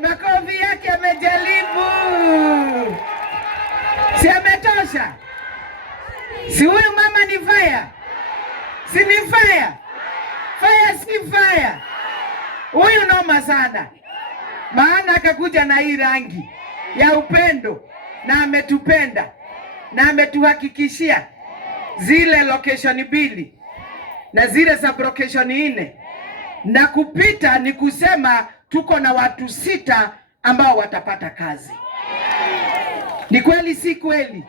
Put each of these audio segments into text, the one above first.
Makofi yake amejaribu. Si ametosha? Si huyu mama ni fire? Si ni fire? Fire si fire. Huyu noma sana. Maana akakuja na hii rangi ya upendo na ametupenda na ametuhakikishia zile location 2 na zile sub location 4 na kupita ni kusema tuko na watu 6 ambao watapata kazi. Ni kweli si kweli?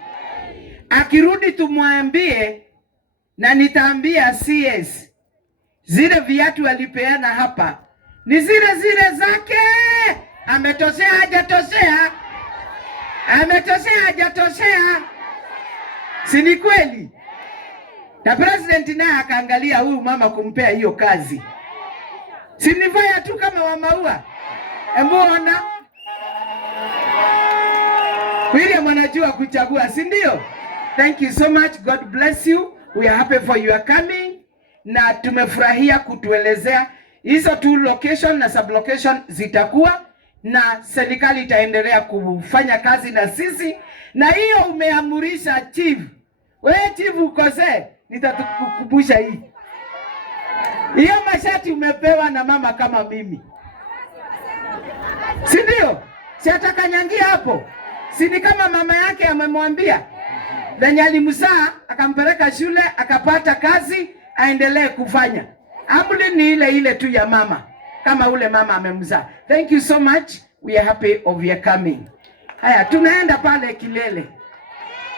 Akirudi tumwambie, na nitaambia CS zile viatu alipeana hapa ni zile zake. Ametosea hajatosea? Ametosea hajatosea? Si ni kweli? Na president naye akaangalia huyu mama kumpea hiyo kazi. Si ni faya tu kama wa maua? Mbona William anajua kuchagua, si ndio? Thank you so much. God bless you. We are happy for your coming. Na tumefurahia kutuelezea hizo 2 location na sub location zitakuwa, na serikali itaendelea kufanya kazi na sisi. Na hiyo umeamurisha chief. Wewe chief ukose, nitakukumbusha hii. Hiyo mashati umepewa na mama kama mimi. Si ndio? Si atakanyangia hapo. Si ni kama mama yake amemwambia. Venye alimzaa akampeleka shule akapata kazi aendelee kufanya. Amri ni ile tu ya mama kama ule mama amemzaa. Thank you so much. We are happy of your coming. Haya, tunaenda pale kilele.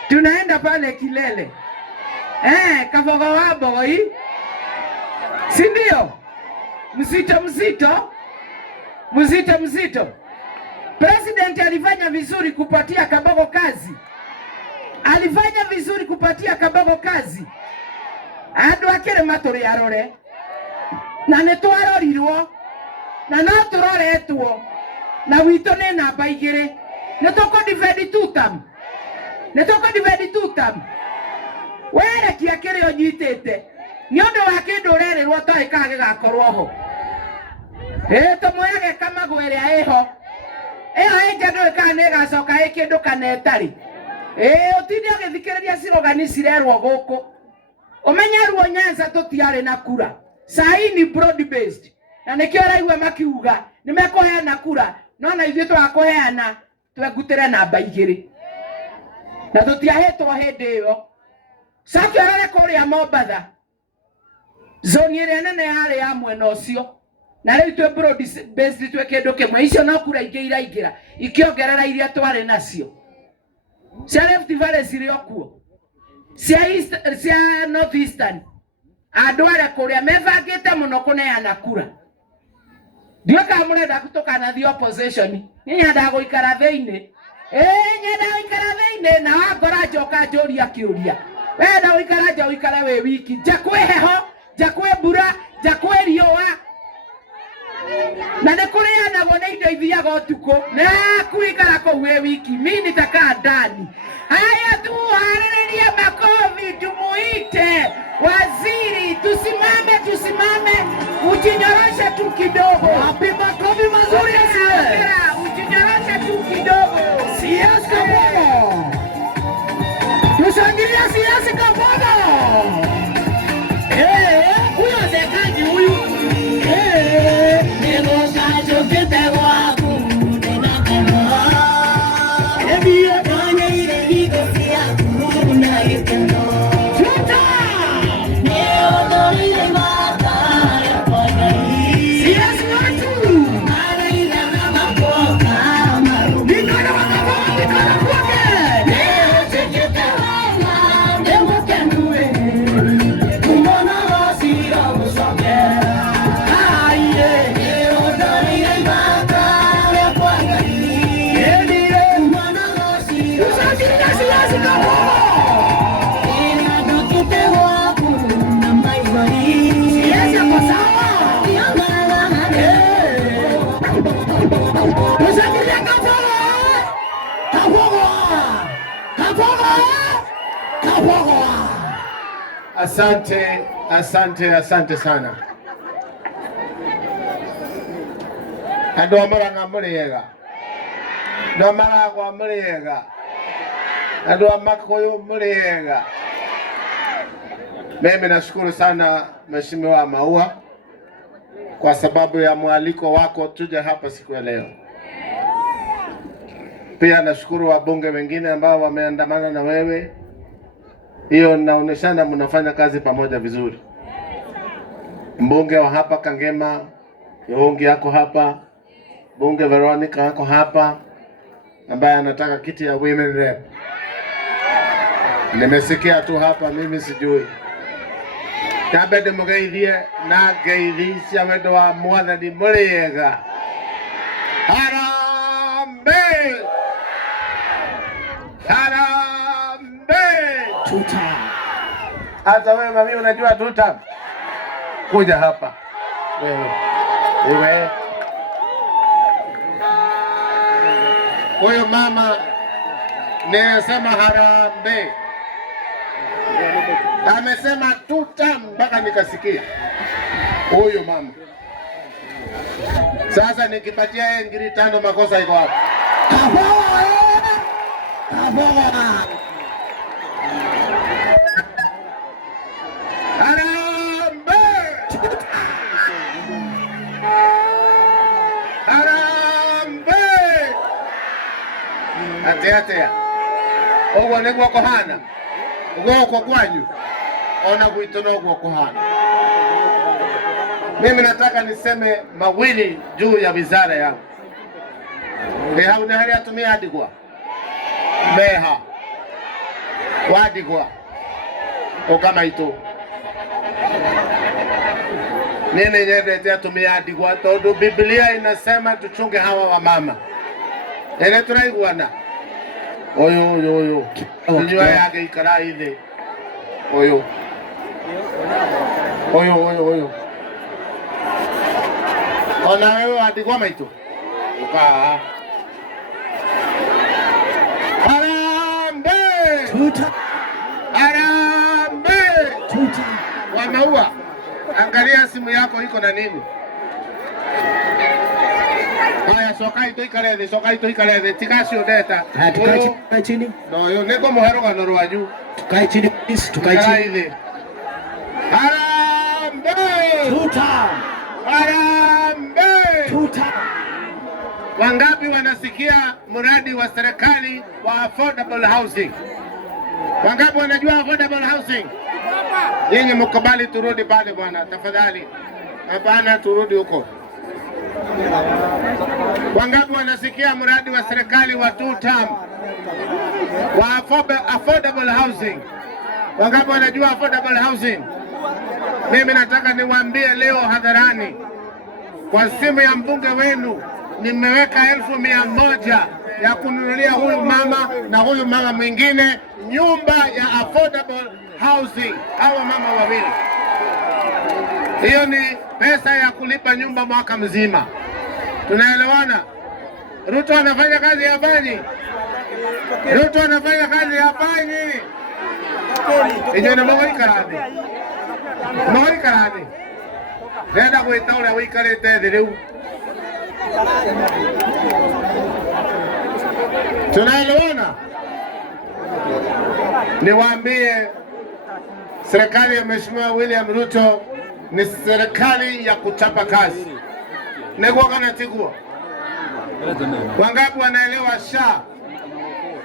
Tunaenda pale kilele. Kafogo wabo hii. Si ndio? Mzito. President alifanya vizuri kupatia Kabogo kazi. Alifanya vizuri kupatia Kabogo kazi. Andu akire maturi arore. Na nitwarorirwo. Na no turoretwo. Na wito ne namba 2. Nitoko defend tutam. Were kia kire onyitete. Ni undu wa kindu urererwo toy kage gakorwo ho. Tomoyage kama gwere eho. Ejado kane gacoka ekindu kanetari. Otindi agithikiriria sirogani cirerwo guku. Umenyerwo Nyanza tutiare na kura. Sai ni broad based. Na nikio raigwa makiuga nimekoheana kura. No na ithuĩ twakoheana twegutire namba 2. Na tutiahetwo hindi iyo. Saki arare kuria Mombatha. Zone ĩrĩa nene yarĩ ya mwena ũcio. Na rĩu twe broad based twe kĩndũ kĩmwe. Icio no kura ingĩ iraingĩra. Ikiongerera iria twarĩ nacio. Cia Rift Valley cirĩ okuo. Cia North Eastern. Andũ arĩa kũrĩa mebangĩte mũno kũneana kura. Ndio kama murenda kutokana the opposition. Nyenda gũikara thĩinĩ. Nyenda gũikara thĩinĩ na wangora njoka njũria kĩũria. Wenda gũikara nja ũikara we wiki. Njakwe heho, njakwe mbura, njakwe riũa. Na nĩkũrĩanagwo nĩ indo ithiaga ũtukũ. Na kuikara kũu we wiki. Mimi nitakaa ndani. Haya tuharĩrĩrie makofi tumuite waziri. Tusimame. Ujinyoroshe tu kidogo. Wapi makofi mazuri ya siasa. Ujinyoroshe tu kidogo. Siasa Kabogo. Tushangilia siasa Kabogo. Huyo zekaji huyu. Neno kajo kete waku. Nena kema. Ebi afanye ile hiko siya kuna ikeno. Chuta. Neo ile mata ya kwa hii. Siasa watu. Ana ile na makoka maru. Nikana wakaboga nikana kwake. Neo chekete wana. Nemo kenue. Kumona wasira usoge. Aye. Neo ile mata ya kwa hii. Ndio. Kumona wasira. Usajili siasa Kabogo. Asante sana. Andũ amaranga mũrĩega, andũ amaragwa mũrĩega, andũ amakoyo mũrĩega. Mimi nashukuru sana Mheshimiwa Maua kwa sababu ya mwaliko wako tuje hapa siku ya leo. Pia nashukuru wabunge wengine ambao wameandamana na wewe. Hiyo inaonyeshana mnafanya kazi pamoja vizuri. Mbunge wa hapa Kangema, Yongi yako hapa, Bunge Veronica yako hapa ambaye anataka kiti ya women rep. Nimesikia tu hapa, mimi sijui. Kabede mugeithie na geithia wendo wa mwathani mũrĩega. Harambee! Harambee! Tuta. Hata wewe mami unajua tuta? Kuja hapa. Wewe. Huyo mama nimesema harambee. Amesema tuta mpaka nikasikia. Huyo mama. Sasa nikipatia yeye ngiri 5 makosa iko hapo. Atea. Ogwo niguo kuhana. Goko kwanyu. Ona kuitono gwo kuhana. Mimi nataka niseme mawili juu ya wizara yangu. Hauna hali atumia adigwa. Meha. Wadigwa. Okama ito. Nene nyendete atumia adigwa todo Biblia inasema tuchunge hawa wa mama. Ele tunaiguana. Oyo. Njua yake ikara ile. Oyo. Ona wewe adigwa maito. Uka. Harambee! Tuta. Harambee! Tuta. Wa Maua, angalia simu yako iko na nini? Haya, sokai to ikarede, tikasio data. Tukae chini. No, yo neko muhero ga norwaju. Tukae chini please, tukae chini. Harambee! Tuta. Harambee! Tuta. Wangapi wanasikia mradi wa serikali wa affordable housing? Wangapi wanajua affordable housing? Nyinyi mkubali turudi pale bwana, tafadhali. Hapana, turudi huko. Wangapi wanasikia mradi wa serikali wa 2 term wa affordable housing? Wangapi wanajua affordable housing? Mimi nataka niwaambie leo hadharani, kwa simu ya mbunge wenu nimeweka 1,100 ya kununulia huyu mama na huyu mama mwingine nyumba ya affordable housing. Hawa mama wawili, hiyo ni pesa ya kulipa nyumba mwaka mzima. Tunaelewana? Ruto anafanya kazi hafanyi? Ruto anafanya kazi hafanyi? Hiyo ni mawali karade. Mawali karade. Nenda kuita ule wikarete thiriu. Tunaelewana? Niwaambie serikali ya Mheshimiwa William Ruto ni serikali ya kuchapa kazi. Negwa kana tigua. Wangapi wanaelewa SHA?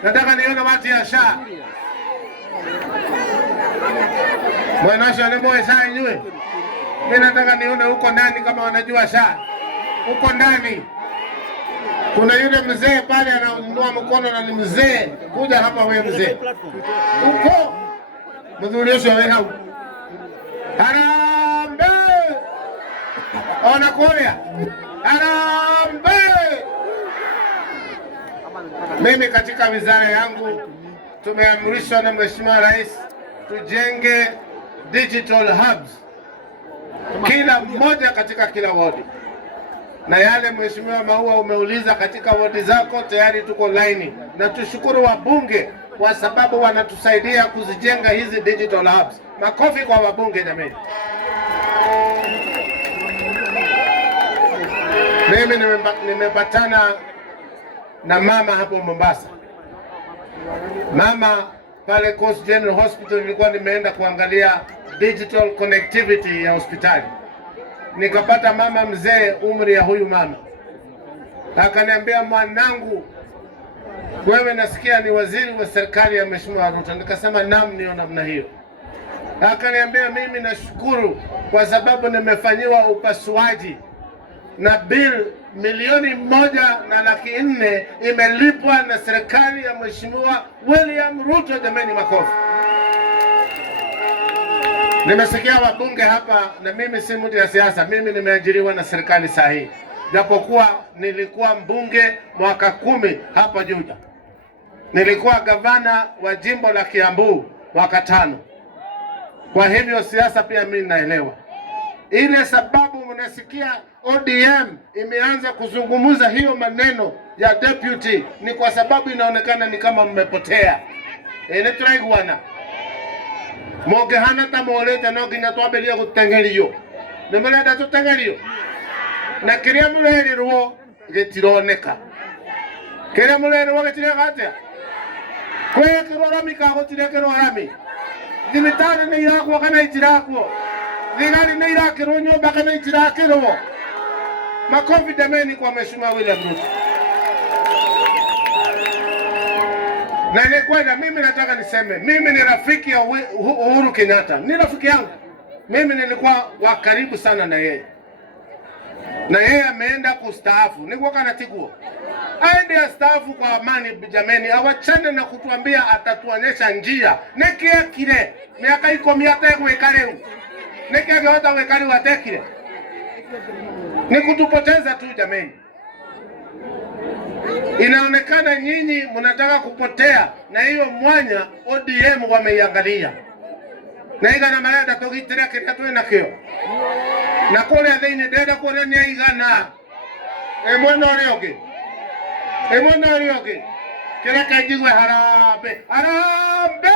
Nataka nione watu ya SHA. Mwanasha ni moyo SHA yenyewe. Mimi nataka nione huko ndani kama wanajua SHA. Huko ndani kuna yule mzee pale anainua mkono na ni mzee. Kuja hapa wewe mzee. Huko mdhurisho wewe hau. Harambee! Ona Korea. Harambee! Mimi katika wizara yangu tumeamrishwa na Mheshimiwa Rais tujenge digital hubs kila mmoja katika kila wodi. Na yale Mheshimiwa Maua umeuliza katika wodi zako tayari tuko line, na tushukuru wabunge kwa sababu wanatusaidia kuzijenga hizi digital hubs. Makofi kwa wabunge jamani. Mimi nimepatana na mama hapo Mombasa. Mama pale Coast General Hospital nilikuwa nimeenda kuangalia digital connectivity ya hospitali. Nikapata mama mzee umri ya huyu mama. Akaniambia, mwanangu, wewe nasikia ni waziri wa serikali ya Mheshimiwa Ruto. Nikasema naam, ndio namna hiyo. Akaniambia, mimi nashukuru kwa sababu nimefanyiwa upasuaji na bill milioni 1.4 imelipwa na serikali ya Mheshimiwa William Ruto. Jameni, makofi. Nimesikia wabunge hapa, na mimi si mtu ya siasa. Mimi nimeajiriwa na serikali sahihi, japokuwa nilikuwa mbunge mwaka 10 hapa Juja. Nilikuwa gavana wa jimbo la Kiambu mwaka 5. Kwa hivyo siasa pia mimi naelewa. Ile sababu mnasikia ODM imeanza kuzungumza hiyo maneno ya deputy ni kwa sababu inaonekana ni kama mmepotea. Nituraiguana. Mogehana tamoleta no ginya twabelia gutengerio. Nimeleta tutengerio. Na kiria mulerirwo gitironeka. Kiria mulerirwo gitireka atia? Kwe kirorami ka gutirekero rami. Thibitarĩ nĩ irakwo kana itirakwo? Thigari nĩ irakĩrwo nyũmba kana itirakĩrwo? Makofi jameni kwa Mheshimiwa William Ruto. Na ni kwenda, mimi nataka niseme, mimi ni rafiki ya Uhuru Kenyatta. Ni rafiki yangu. Mimi nilikuwa wa karibu sana na yeye. Na yeye ameenda kustaafu. Nikuwa kana tiguo. Aende astaafu kwa amani jameni, awachane na kutuambia atatuonyesha njia. Nekia kile, miaka 10 ategweka leo. Nekia gehota wekari watekile. Ni kutupoteza tu jameni. Inaonekana nyinyi mnataka kupotea, na hiyo mwanya ODM wameiangalia. Na igana marenda tugitire kile twinakio. Na kule thini ndenda kule ni igana. Mwana orioge. Mwana orioge. Kile kajigwe harambe. Harambe!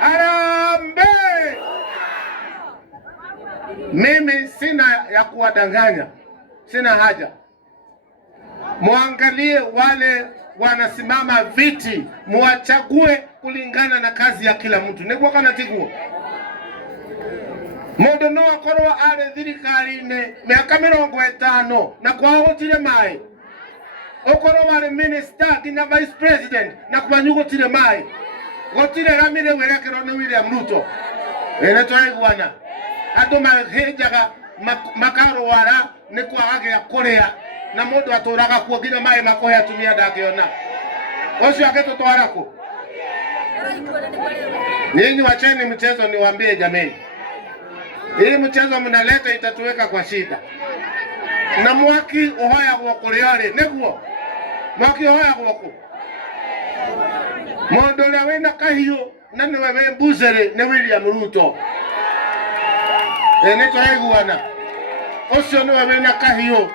Harambe! Mimi sina ya kuwadanganya. Sina haja. Muangalie wale wanasimama viti, muwachague kulingana na kazi ya kila mtu. Nikuwa kana tiguo. Mundu no akorwo ari thirikari-ini miaka 50 na kwao gutire mai. Okorwo wari minister nginya vice president na kwanyu gutire mai. Gutire ramire werekero ni William Ruto. Ene twaiguana. Andu mahinjaga makarwara ni kwagagia kuria na mundu aturaga kuo nginya mai makohe atumia ndangĩona. Ucio agĩtũtwara kũ? Ninyi wacheni mchezo, niwaambie jameni. Hii mchezo mnaleta itatuweka kwa shida. Na mwaki uhoya gwo kuriori niguo. Mwaki uhoya gwo. Mundu uria wina kahiu na niwe we mbuzere ni William Ruto. Ni twaiguana. Ucio niwe wina kahiu.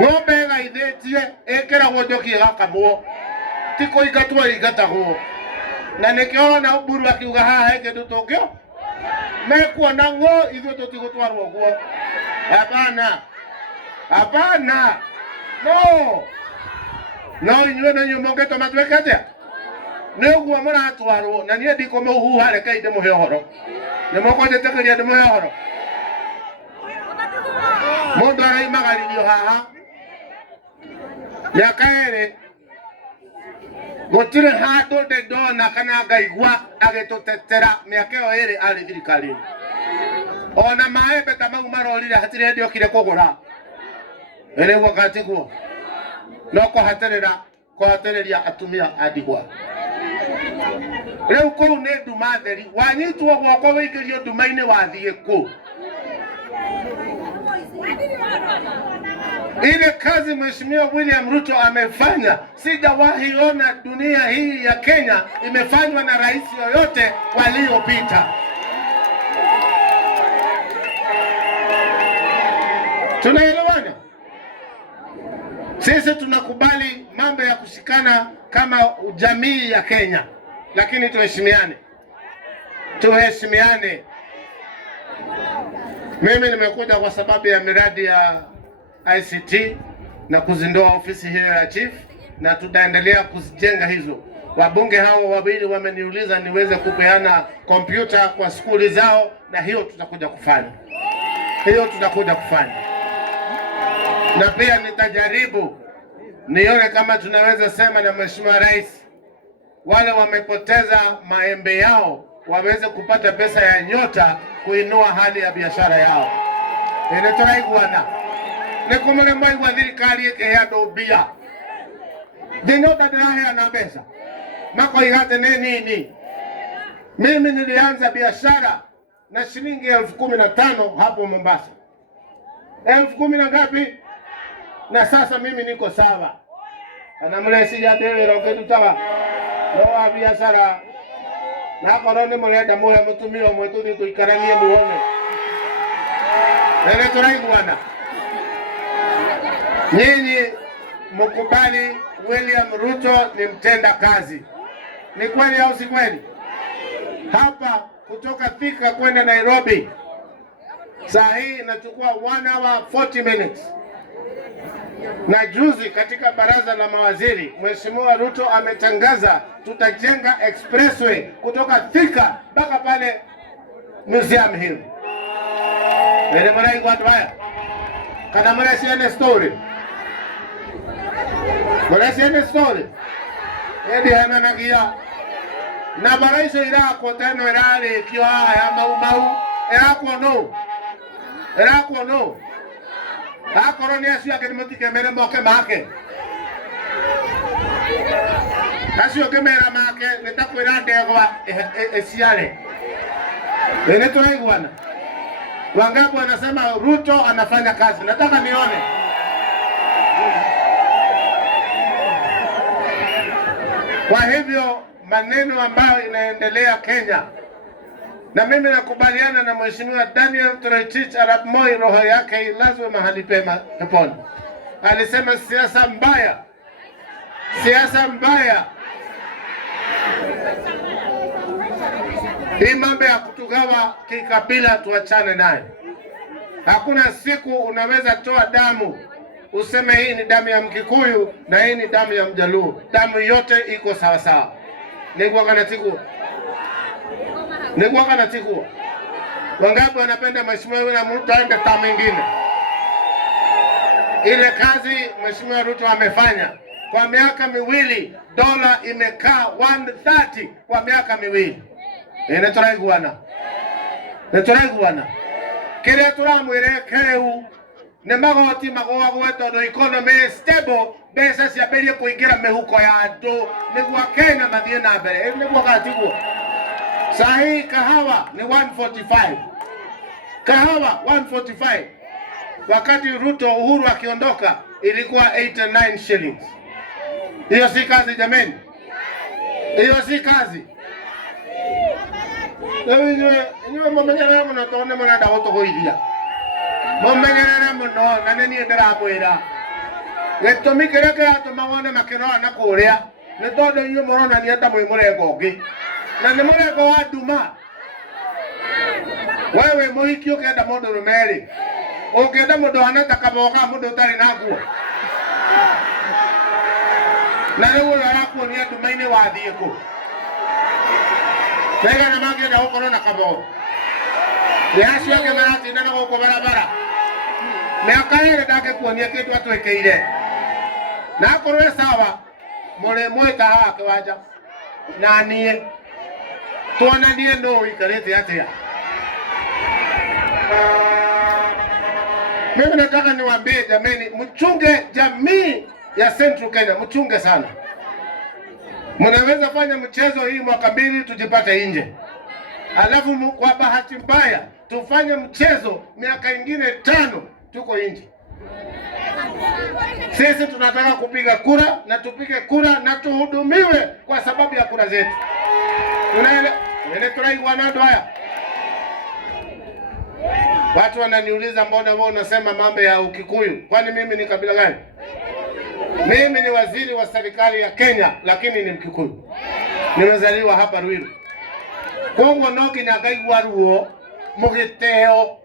Ng'ombe gaithĩtie ĩkĩragwo njoki ĩgakamwo, ti kũingatwo ĩingatagwo. Na nĩkĩo na Mburu akiuga haha he kĩndũ tũngĩo mekuona ng'o ithuĩ tũtigũtwarwo ũguo. Hapana, hapana, no inyuĩ na inyuĩ mũngĩtũma twĩke atĩa? Nĩ ũguo mũratwarwo, na niĩ ndikũmũhuha, rekei ndĩmũhe ũhoro. Nĩmũkũnjĩtĩkĩria ndĩmũhe ũhoro? Mũndũ araimagaririo haha miaka 2 gutire handu ndona kana ngaigua agitutetera miaka 2 ari thirikari. Ona maembe ta mau marorire hatire ndio kire kugura. Ereguo katiguo. No kuhatereria atumia adigwa. Rĩu kũu nĩ nduma theri. Wanyitwo gwoko wĩkĩrio nduma-inĩ wathiĩ kũ? Ile kazi Mheshimiwa William Ruto amefanya, sijawahi ona dunia hii ya Kenya imefanywa na rais yoyote waliopita. Tunaelewana? Sisi tunakubali mambo ya kushikana kama jamii ya Kenya, lakini tuheshimiane. Tuheshimiane. Mimi nimekuja kwa sababu ya miradi ya ICT na kuzindua ofisi hiyo ya chief, na tutaendelea kuzijenga hizo. Wabunge hao wawili wameniuliza niweze kupeana kompyuta kwa skuli zao, na hiyo tutakuja kufanya. Na pia nitajaribu nione kama tunaweza sema na Mheshimiwa Rais, wale wamepoteza maembe yao waweze kupata pesa ya nyota kuinua hali ya biashara yao. Ene turaiguana nikumune mwaigua thirikari ikiheana mbia nyota ndiraheana mbeca makoigate ni nini. Mimi nilianza biashara na shilingi 15,000 hapo Mombasa. 10,000 na ngapi? Na sasa mimi niko sawa. Anamlesi ya dewe roketutawa wa biashara na korone mulenda muhe mutumio mwetu tuikaranie muone. Nene turaiguana. Nyinyi mkubali William Ruto ni mtenda kazi. Ni kweli au si kweli? Hapa kutoka Thika kwenda Nairobi saa hii inachukua 1 hour 40 minutes. Na juzi katika baraza la mawaziri Mheshimiwa Ruto ametangaza tutajenga expressway kutoka Thika mpaka pale Museum Hill. Nene mwana watu haya. Kana mwana siene story. Mwana siene story. Edi hana nagia. Na baraiso irako teno irari kiwa ya mau. Irako no. Akoroni asu yake nimutike mere moke make. Asu yake mera make nitakwira ndegwa esiale. Ene turaiguana. Wangapi wanasema Ruto anafanya kazi? Nataka nione. Kwa hivyo maneno ambayo inaendelea Kenya, na mimi nakubaliana na Mheshimiwa Daniel Toroitich Arap Moi, roho yake ilazwe mahali pema peponi. Alisema siasa mbaya. Hii mambo ya kutugawa kikabila tuachane naye. Hakuna siku unaweza toa damu useme hii ni damu ya Mkikuyu na hii ni damu ya Mjaluo. Damu yote iko sawa sawa. Nikuwa kana tiku. Wangapi wanapenda Mheshimiwa William Ruto aende tamu nyingine? Ile kazi Mheshimiwa Ruto amefanya kwa miaka miwili, dola imekaa 130 kwa miaka miwili. Neturaiguana. Kile turamwire keu ne magoti magoagwe tondu economy stable, mbeca ciambirie kuingira mihuko ya andu niguo Kenya mathie na mbere. Niguo gatiguo. Sahi kahawa ni 145. Kahawa 145. Wakati Ruto Uhuru akiondoka ilikuwa 89 shillings. Hiyo si kazi jameni. Hiyo si kazi. Niwe momenyerera muno tondu murenda gutuguithia. Momenyerera muno na nini ndiramwira. Gitumi kiria kiratuma wone makirora na kuria ni tondu inyuĩ mũronania ta mwĩ mũrengo ũngĩ, na nĩ mũrengo wa nduma. Wewe mũhiki ũkenda mũndũ rũmerĩ, ũngĩenda mũndũ hana ta kaboga mũndũ ũtarĩ na nguo, na rĩu ũyũ arakuonia nduma-inĩ wathiĩ kũ? Nega na mangĩenda gũkorwo na kaboga acio angĩ maratindana gũkũ barabara. Mĩaka ĩrĩ ndangĩkuonia kĩndũ atwĩkĩire. Na akorwo sawa mũrĩ mwĩta haha kĩwanja na niĩ tuonanie nũ ũikarĩte atĩa. Mimi nataka niwaambie jameni, mchunge jamii ya Central Kenya, mchunge sana. Mnaweza fanya mchezo hii mwaka 2 tujipate nje. Alafu kwa bahati mbaya tufanye mchezo miaka ingine 5 tuko nje. Sisi tunataka kupiga kura na tupige kura na tuhudumiwe kwa sababu ya kura zetu. Tunaiguana haya. Watu wananiuliza mbona wewe unasema mambo ya Ukikuyu? Kwani mimi ni kabila gani? Mimi ni waziri wa serikali ya Kenya lakini ni Mkikuyu. Nimezaliwa hapa Ruiru. Kongo no kinyaga igwa ruo mugiteo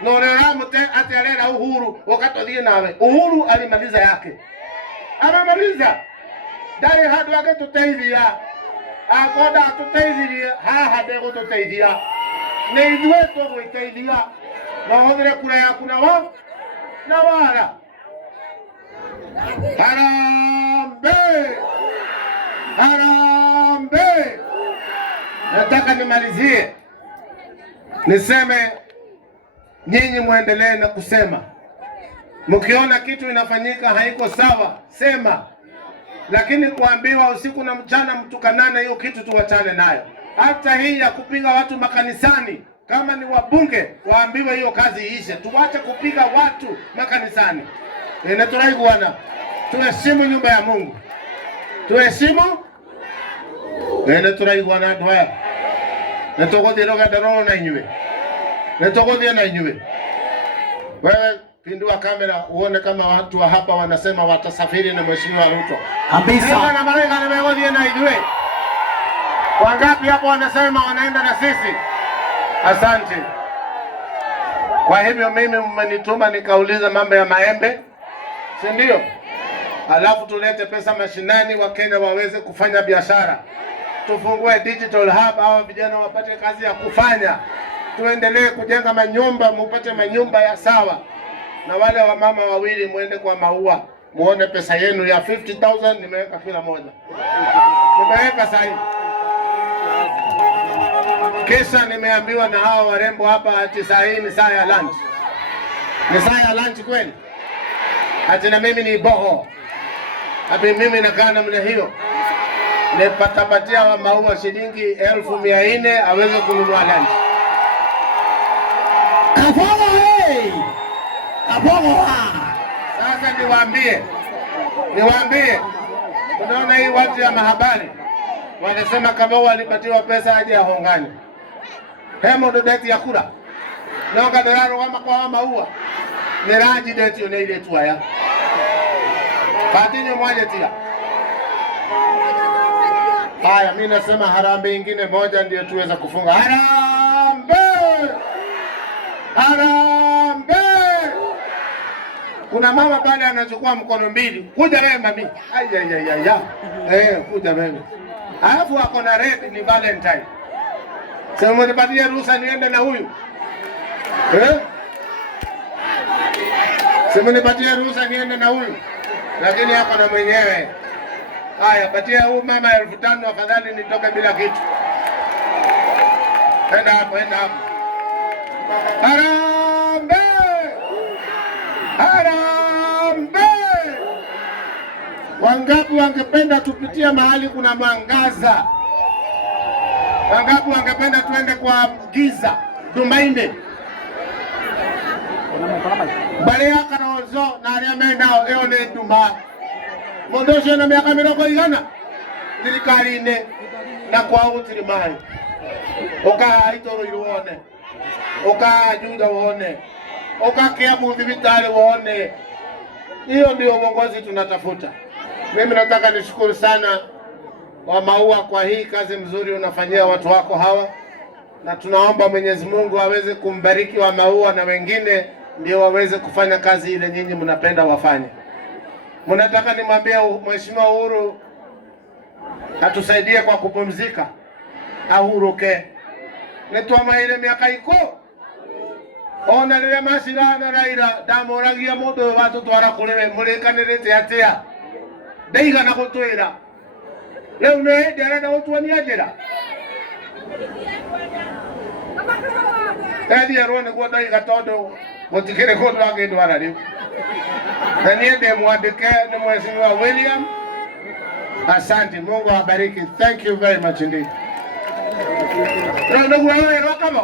Nonera mte atiarera Uhuru wakatothie nawe. Uhuru alimaliza yake. Amemaliza. Dari hadu wake tuteithia. Akoda tuteithia. Haha ndego tuteithia. Ni ithuĩ tũgwĩteithia. Na ũhũthĩre kura yaku na wara. Harambee! Harambee! Nataka nimalizie. Niseme nyinyi muendelee na kusema. Mkiona kitu inafanyika haiko sawa, sema. Lakini kuambiwa usiku na mchana mtukanane, hiyo kitu tuwachane nayo. Hata hii ya kupiga watu makanisani, kama ni wabunge waambiwe hiyo kazi iishe. Tuwache kupiga watu makanisani. Naturai kuwana. Tuheshimu nyumba ya Mungu. Tuheshimu. Naturai kuwana dwaya. Natokothie rogadaro na inywe. Natokothie na inywe. Wewe pindua kamera uone kama watu wa hapa wanasema watasafiri na Mheshimiwa Ruto. Kabisa. Na malenga na megodhie na inywe. Wangapi hapo wanasema wanaenda na sisi? Asante. Kwa hivyo mimi mmenituma nikauliza mambo ya maembe. Si ndio? Alafu tulete pesa mashinani wa Kenya waweze kufanya biashara. Tufungue digital hub au vijana wapate kazi ya kufanya. Tuendelee kujenga manyumba, mupate manyumba ya sawa. Na wale wa mama wawili muende kwa maua. Muone pesa yenu ya 50,000 nimeweka kila moja. Nimeweka sahihi. Kisha nimeambiwa na hawa warembo hapa ati saa hii ni saa ya lunch. Ni saa ya lunch kweli? Ati na mimi ni boho. Hapi mimi nakaa namna hiyo. Nipatapatia wa maua shilingi 1400 aweze kununua lunch. Kabogo hey! Kabogo ha! Sasa niwaambie. Unaona hii watu ya mahabari wanasema Kabogo alipatiwa pesa aje ahongane. Hemo ndo deti ya kura. Noga doraro wama kwa maua. Neraji deti yone ile tu haya. Patinyo mwaje tia. Haya mimi nasema harambee ingine moja ndio tuweza kufunga. Harambee! Harambee! Kuna mama pale anachukua mkono mbili. Kuja wewe mami. Kuja wewe. Alafu ako na red ni Valentine. Sasa mnipatie ruhusa niende na huyu. Sasa mnipatie ruhusa niende na huyu. Lakini hapa na mwenyewe. Haya, patia huyu mama 5,000 afadhali nitoke bila kitu. Enda hapo. Harambee! Harambee! Wangapi wangependa tupitie mahali kuna mwangaza? Wangapi wangependa tuende kwa giza? Tumaine. Bale akarozo na aria nao eo ne duma. Mondosho na miaka 100 thirikari-inĩ na kwa gutiri mai. Oka itoro iruone. Oka juda wone. Oka Kiambu thibitari wone. Hiyo ndio uongozi tunatafuta. Mimi nataka nishukuru sana wa maua kwa hii kazi mzuri unafanyia watu wako hawa. Na tunaomba Mwenyezi Mungu aweze kumbariki wa maua na wengine ndio waweze kufanya kazi ile nyinyi mnapenda wafanye. Mnataka nimwambie Mheshimiwa Uhuru atusaidie kwa kupumzika. Ahuruke. Netwa ile miaka iko. Ona lile masira na Raila damoragia mundu watu twara kulewe murekanirite atia. Ndaiga na gutwira. Leo ne ndara na gutwania njira. Edi arone kwa ndaiga tondu mutikire kundu angindwara riu. Na niende mwandike na Mheshimiwa William. Asante, Mungu awabariki. Thank you very much indeed. Ndio wewe kama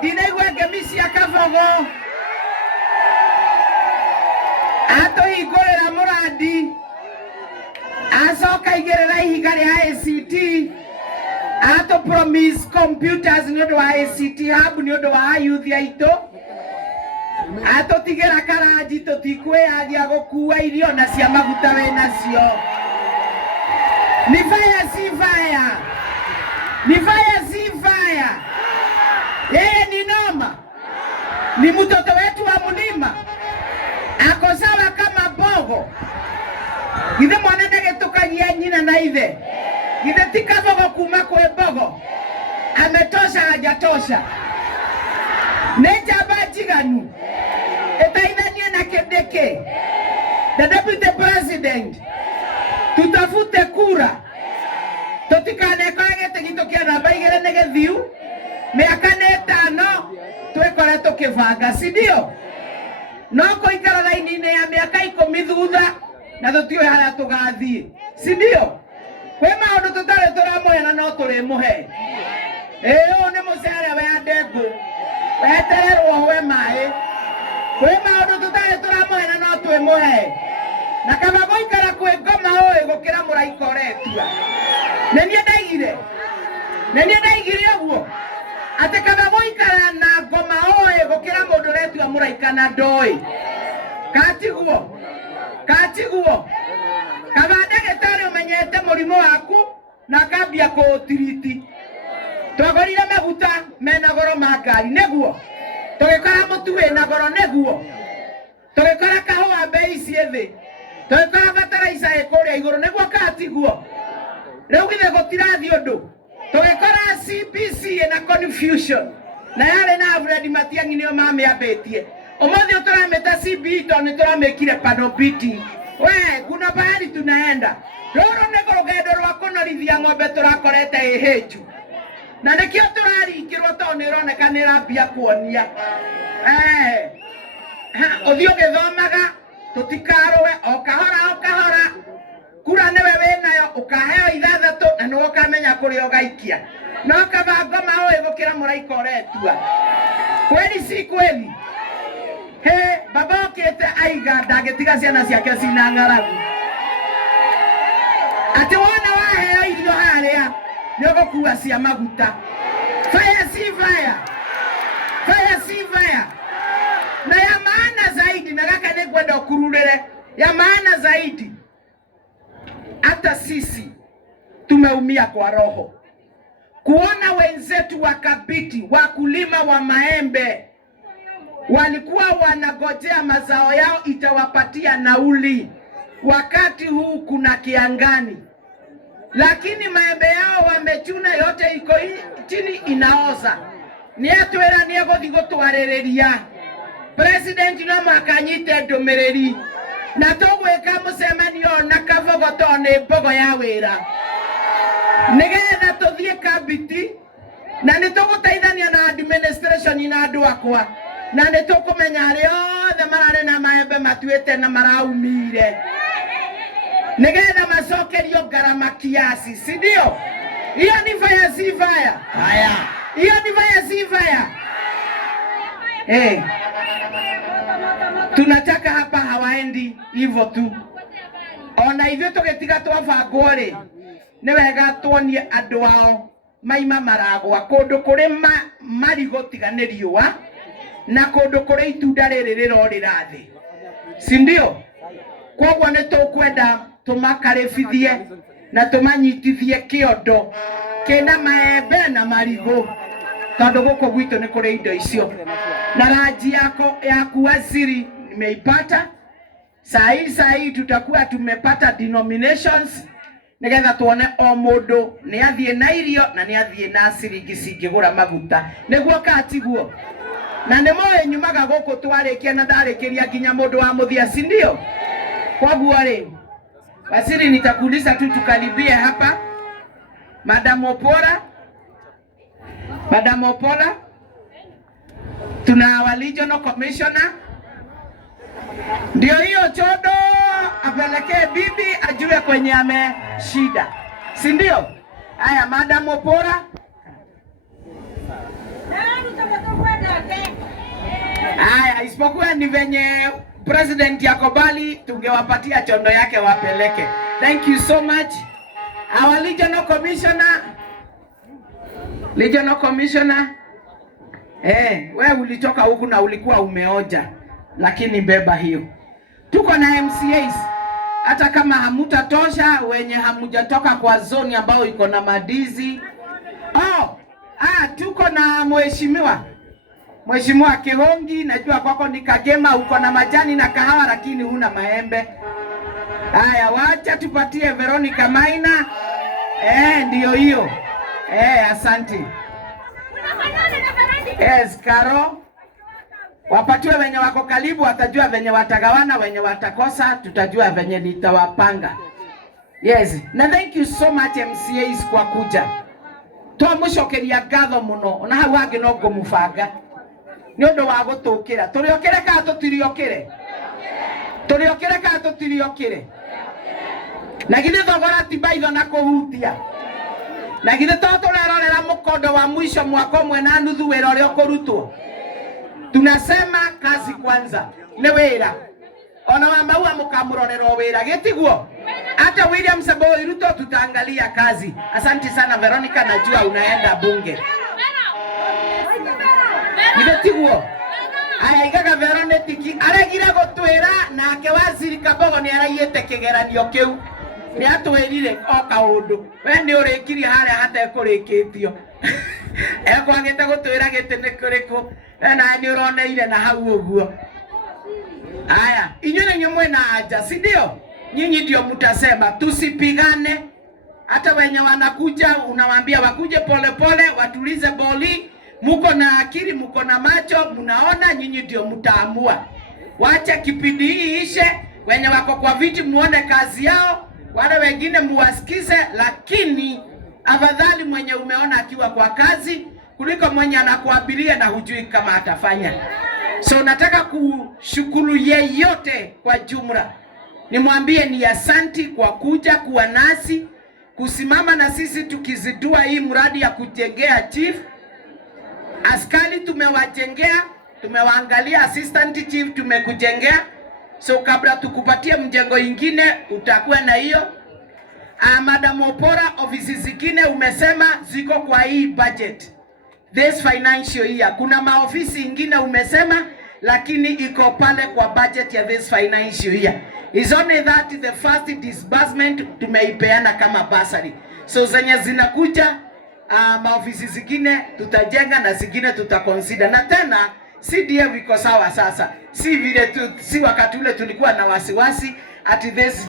dinegwa gemisi ya Kabogo. Ato igorera muradi. Asoka igerera ihigari ICT. Ato promise computers nyodo wa ICT hub nyodo wa youth yaito. atotigera karaji tutikwe agia gukua irio na cia maguta we nacio. Ni fire si fire. Ni fire si fire. Yeye ni noma. Ni mtoto wetu wa mlima. Ako sawa kama bogo. Githe mwana ndege tukagia nyina na ithe. Githe tika bogo kuma kwe bogo. Ametosha hajatosha. Neja bajiganu. Etaidania na Kindiki. The deputy president. Tutafute kura. Tutikane kwagete gitokia na baigere negethiu. Miaka 5 twekore tukivanga, si ndio? No kuikara laini ya miaka 10 thutha na tutio hara tugathie, si ndio? Kwe maundu tutare turamuhena no turimuhe. Ni mucere we andegu wetererwo we mai. Kwe maundu tutare turamuhena no turimuhe. Na kama goikara kwe ngoma oe gukira muraika uretua. Nenie ndaigire uguo. Ate kama goikara na ngoma oe gukira mundu uretua muraika na ndoi. Katiguo. Kama ndagĩtarĩ umenyete murimu waku na kambia kuutiriti. Twagorire maguta mena goro ma ngari neguo. Tugikora mutu wina goro neguo. Tugikora kahũa bei cie thĩ. Tugikora fertilizer ĩkũrĩa igũrũ neguo katiguo. Rĩu githe gũtirathi ũndũ. Tugikora CBC ina confusion. Na yale na Fred Matiang'i nĩo mamĩambĩtie. Ũmũthĩ tũrameta CBE to nĩ tũramĩkire panopiti. We kuna bahari tunaenda. Roro nĩ rũgendo rwa kũnorithia ng'ombe tũrakorete ĩhĩnju. Na nĩkĩo tũrarikĩrwo to nĩ ĩroneka nĩ ĩrambia kuonia. Ũthiĩ ũgĩthomaga tũtikarũe o kahora. Kura nĩwe wĩnayo ũkaheo 6 na nĩwe ũkamenya kũrĩa ũgaikia. No kaba ngoma oĩ gũkĩra mũraika ũretua. Kweli si kweli? Baba okete aiga ndagĩtiga ciana ciake cina ng'aragu. Ati wona waheo irio harĩa nĩ ũgũkua cia maguta. Fire si fire. Na ya maana zaidi na gaka nĩ kwenda ũkururĩre. Ya maana zaidi. Hata sisi tumeumia kwa roho. Kuona wenzetu wa Kabiti, wakulima wa maembe walikuwa wanagojea mazao yao itawapatia nauli. Wakati huu kuna kiangani. Lakini maembe yao wamechuna yote iko chini inaoza. Ni atwera ni agothi gutwarereria. President no makanyite ndumiriri. Na tugwika mucemanio na kavogoto nĩ mbogo ya wĩra. Nigetha tuthie Kabiti na nĩ tũgũteithania na administration na andũ akwa. Na nĩ tũkũmenya arĩa othe mararĩ na maembe matuĩte na maraumire. Nigetha macokerio ngarama kiasi, si ndio? Hiyo ni fire si fire. Hiyo ni fire si fire. Tunataka hapa hawaendi hivyo tu. Ona hivyo tugetiga twabangwo rĩ nĩ wega tuonie andũ ao maima maragwa kũndũ kũrĩ marigo tiganĩ riũa na kũndũ kũrĩ itunda rĩrĩ rĩrorĩra thĩ, si ndio? Koguo nĩ tũkwenda tũmakarĩbithie na tũmanyitithie kĩondo kĩna maembe na marigo, tondũ gũkũ gwitũ nĩ kũrĩ indo icio. Na rangi yaku waziri nimeipata. Saa hii tutakuwa tumepata denominations nigetha tuone o mũndũ nĩ athiĩ na irio na nĩ athiĩ na ciringi cingĩgũra maguta. Nĩguo katiguo. Na nĩ moe nyumaga gũkũ twarĩkia na ndarĩkĩria nginya mũndũ wa mũthia, si ndio? Koguo rĩ waziri nitakuuliza tu tukaribie hapa. Madam Opola, tuna wa regional commissioner. Ndio hiyo chodo apelekee bibi ajue kwenye ameshida, si ndio? Haya, Madam Opola. Haya, isipokuwa ni venye president yakobali tungewapatia chondo yake wapeleke. Thank you so much. Our regional commissioner. Wewe ulitoka huku na ulikuwa umeoja. lakini beba hiyo. Tuko na MCAs, hata kama hamutatosha, wenye hamujatoka kwa zone ambao iko na madizi. Tuko na Mheshimiwa Kihongi, najua kwako ni Kagema, uko na majani na kahawa lakini huna maembe. Haya, wacha tupatie Veronica Maina. Ndio hiyo. Asante. Karo. Wapatiwe wenye wako karibu, watajua venye watagawana, wenye watakosa tutajua venye nitawapanga. Yes. Na thank you so much MCAs kwa kuja. To mushokeria ngatho muno. Na hau hangi no ngumubanga. Ni undu wa gutukira. Turiokire ka tutiriokire. Turiokire ka tutiriokire. Na githe thogora ti baitho na kuhutia. Na githe to turerorera mukondo wa mwisho mwaka umwe na nuthu wira uria ukurutwo. Tunasema kazi kwanza. Ni wira. Ona wambaua mukamurorero wira gitiguo. Hata William Samoei Ruto tutaangalia kazi. Asante sana Veronica, najua unaenda bunge. Gitiguo. Aya igaga Veronica aragira gutwira nake waziri Kabogo ni arayete kigeranio kiu. Ni atwirire o kaundu. We ni urikiri haria hata ekurikitio. Ekwagete gutwira gite ni kuriku. Na ni uroneire na hau uguo. Aya, inywe nyumwe na haja, si ndio? Nyinyi ndio mtasema tusipigane. Hata wenye wanakuja unawaambia wakuje pole pole, watulize boli. Muko na akili, muko na macho, mnaona, nyinyi ndio mtaamua. Wacha kipindi hii ishe, wenye wako kwa viti muone kazi yao, wale wengine muwasikize, lakini afadhali mwenye umeona akiwa kwa kazi kuliko mwenye anakuabiria na hujui kama atafanya. So nataka kushukuru yeyote kwa jumla. Nimwambie ni asanti kwa kuja kuwa nasi, kusimama na sisi tukizidua hii mradi ya kujengea chief. Askari tumewajengea, tumewaangalia, assistant chief tumekujengea. So kabla tukupatie mjengo ingine utakuwa na hiyo. Madam Opora, ofisi zingine umesema ziko kwa hii budget this financial year. Kuna maofisi ingine umesema lakini iko pale kwa budget ya this financial year. Is only that the first disbursement tumeipeana kama bursary. So zenye zinakuja maofisi zingine tutajenga na zingine tutaconsider. Na tena CDF iko sawa sasa. Si vile tu, si wakati ule tulikuwa na wasiwasi at this